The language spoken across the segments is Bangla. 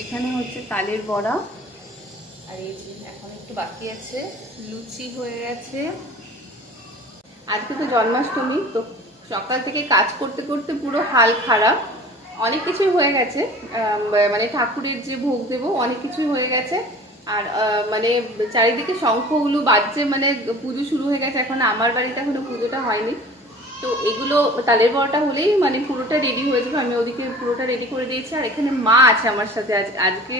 এখানে হচ্ছে তালের বড়া, আর এই যে এখন একটু বাকি আছে, লুচি হয়ে গেছে। আজকে তো জন্মাষ্টমী, তো সকাল থেকে কাজ করতে করতে পুরো হাল খারাপ। অনেক কিছুই হয়ে গেছে, মানে ঠাকুরের যে ভোগ দেবো অনেক কিছুই হয়ে গেছে। আর মানে চারিদিকে শঙ্খগুলো বাজছে, মানে পুজো শুরু হয়ে গেছে। এখন আমার বাড়িতে এখনো পুজোটা হয়নি, তো এগুলো তালের বড়াটা হলেই মানে পুরোটা রেডি হয়ে যাবে। আমি ওদিকে পুরোটা রেডি করে দিয়েছি। আর এখানে মা আছে আমার সাথে আজকে,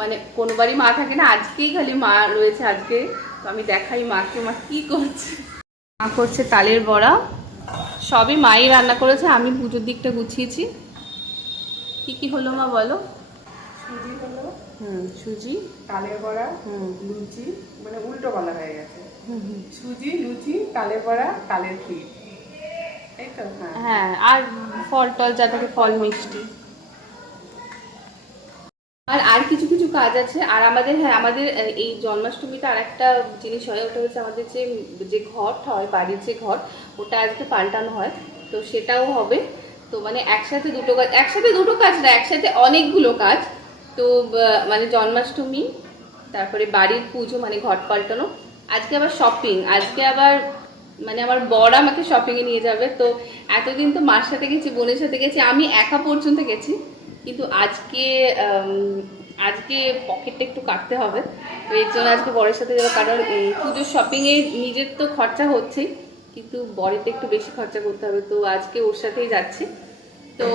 মানে কোনোবারই মা থাকে না, আজকেই খালি মা রয়েছে আজকে। তো আমি দেখাই মাকে, মা কি করছে। মা করছে তালের বড়া, সবই মাই রান্না করেছে, আমি পুজোর দিকটা গুছিয়েছি। কি কি হলো মা বলো? সুজি হলো, সুজি, তালের বড়া, লুচি, মানে উল্টো বলা হয়ে গেছে। সুজি, লুচি, তালের বড়া, তালের ক্ষীর, এই তো। হ্যাঁ, আর ফল টল যা থাকে, ফল মিষ্টি, আর কিছু কিছু কাজ আছে। আর আমাদের, হ্যাঁ, আমাদের এই জন্মাষ্টমীতে আর একটা জিনিস হয়, ওটা হচ্ছে আমাদের যে যে ঘট হয়, বাড়ির যে ঘট, ওটা আজকে পাল্টানো হয়, তো সেটাও হবে। তো মানে একসাথে দুটো কাজ, একসাথে দুটো কাজ না, একসাথে অনেকগুলো কাজ। তো মানে জন্মাষ্টমী, তারপরে বাড়ির পুজো মানে ঘট পাল্টানো, আজকে আবার শপিং, আজকে আবার মানে আমার বর আমাকে শপিংয়ে নিয়ে যাবে। তো এতদিন তো মার সাথে গেছি, বোনের সাথে গেছি, আমি একা পর্যন্ত গেছি, কিন্তু আজকে আজকে পকেটটা একটু কাটতে হবে, তো এর জন্য আজকে বরের সাথে যাবো। কারণ পুজোর শপিংয়ে নিজের তো খরচা হচ্ছেই, কিন্তু বরেতে একটু বেশি খরচা করতে হবে, তো আজকে ওর সাথেই যাচ্ছি। তো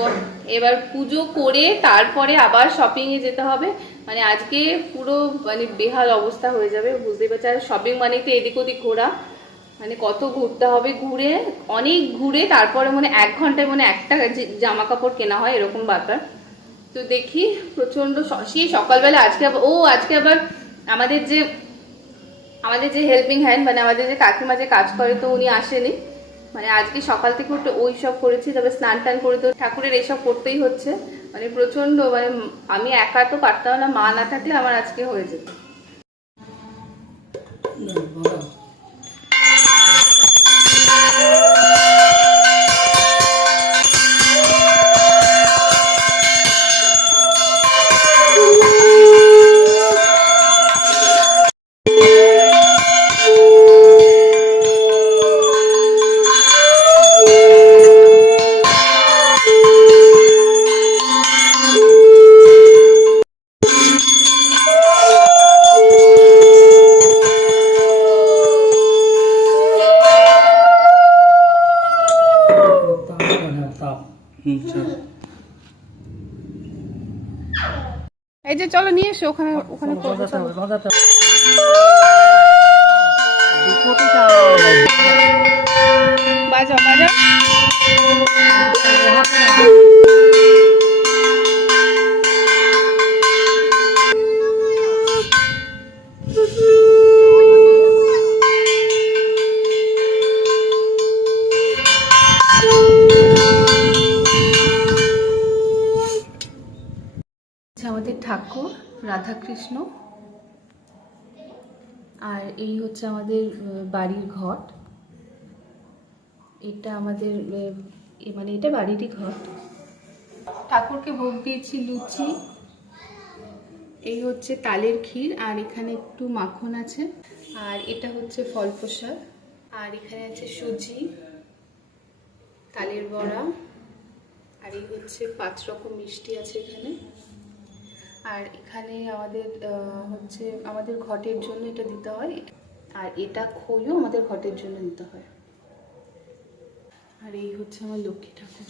এবার পুজো করে তারপরে আবার শপিংয়ে যেতে হবে, মানে আজকে পুরো মানে বেহাল অবস্থা হয়ে যাবে, বুঝতেই পারছি। আর শপিং মানেই তো এদিক ওদিক ঘোরা, মানে কত ঘুরতে হবে, ঘুরে অনেক ঘুরে তারপরে মানে 1 ঘন্টায় মানে একটা জামা কাপড় কেনা হয়, এরকম ব্যাপার। তো দেখি, প্রচন্ড সেই সকালবেলা আজকে আজকে আবার আমাদের যে হেল্পিং হ্যান্ড, মানে আমাদের যে কাকিমা যে কাজ করে, তো উনি আসেনি, মানে আজকে সকাল থেকে উঠে ওই সব করেছি। তবে স্নান টান করে তো ঠাকুরের এইসব করতেই হচ্ছে, মানে প্রচন্ড, মানে আমি একা তো পারতাম না, মা না থাকলে আমার আজকে হয়ে যেত। এই যে চলো নিয়ে এসো, ওখানে ওখানে বাজাও বাজাও। আমাদের ঠাকুর রাধাকৃষ্ণ, আর এই হচ্ছে আমাদের বাড়ির ঘট। এটা আমাদের মানে এটা বাড়িরই ঘট। ঠাকুরকে ভোগ দিয়েছি লুচি, এই হচ্ছে তালের ক্ষীর, আর এখানে একটু মাখন আছে, আর এটা হচ্ছে ফল প্রসাদ, আর এখানে আছে সুজি, তালের বড়া, আর এই হচ্ছে 5 রকম মিষ্টি আছে এখানে। আর এখানে আমাদের হচ্ছে আমাদের ঘটের জন্য এটা দিতে হয়, আর এটা খইও আমাদের ঘটের জন্য দিতে হয়। আর এই হচ্ছে আমার লক্ষ্মী ঠাকুর।